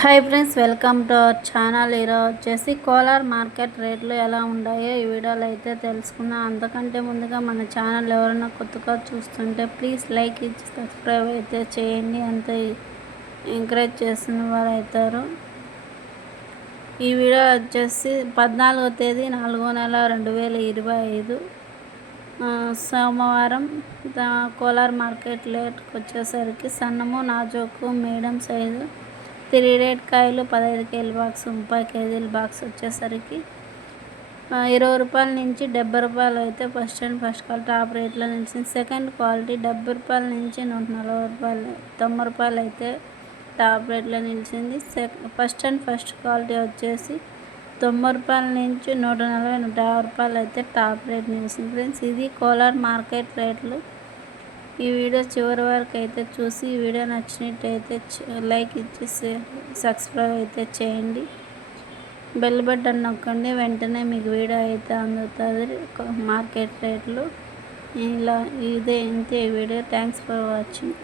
Hi friends welcome to our channel ఈరోజు వచ్చేసి Kolar market రేట్లు ఎలా ఉన్నాయో ఈ వీడియోలో అయితే తెలుసుకుందాం. అంతకంటే ముందుగా మన ఛానల్ ఎవరైనా కొత్తగా చూస్తుంటే ప్లీజ్ లైక్ ఇచ్చి సబ్స్క్రైబ్ అయితే చేయండి. అంత ఎంకరేజ్ చేస్తున్న వారు అవుతారు. ఈ వీడియో వచ్చేసి పద్నాలుగో తేదీ నాలుగో నెల రెండు వేల ఇరవై ఐదు. సోమవారం కోలార్ మార్కెట్ రేట్కి వచ్చేసరికి సన్నము నాజోకు మీడియం సైజు త్రీ రేట్ కాయలు పదహైదు కేజీల బాక్స్ ముప్పై కేజీల బాక్స్ వచ్చేసరికి ఇరవై రూపాయల నుంచి డెబ్బై రూపాయలు అయితే first and first quality top రేట్లో నుంచి సెకండ్ క్వాలిటీ డెబ్బై రూపాయల నుంచి నూట నలభై రూపాయలు తొంభై రూపాయలు అయితే టాప్ రేట్లో నిలిచింది. ఫస్ట్ అండ్ ఫస్ట్ క్వాలిటీ వచ్చేసి తొంభై రూపాయల నుంచి నూట నలభై నూట యాభై రూపాయలు అయితే టాప్ రేట్ నిలిచింది. ఫ్రెండ్స్ ఇది కోలార్ మార్కెట్ రేట్లు. ఈ వీడియో చివరి వరకు అయితే చూసి ఈ వీడియో నచ్చినట్టయితే లైక్ ఇచ్చేసి సబ్స్క్రైబ్ అయితే చేయండి. బెల్ బటన్ నొక్కండి. వెంటనే మీకు వీడియో అయితే అందుతుంది. మార్కెట్ రేట్లు. ఇలా ఇదే ఇంతే వీడియో. Thanks for watching.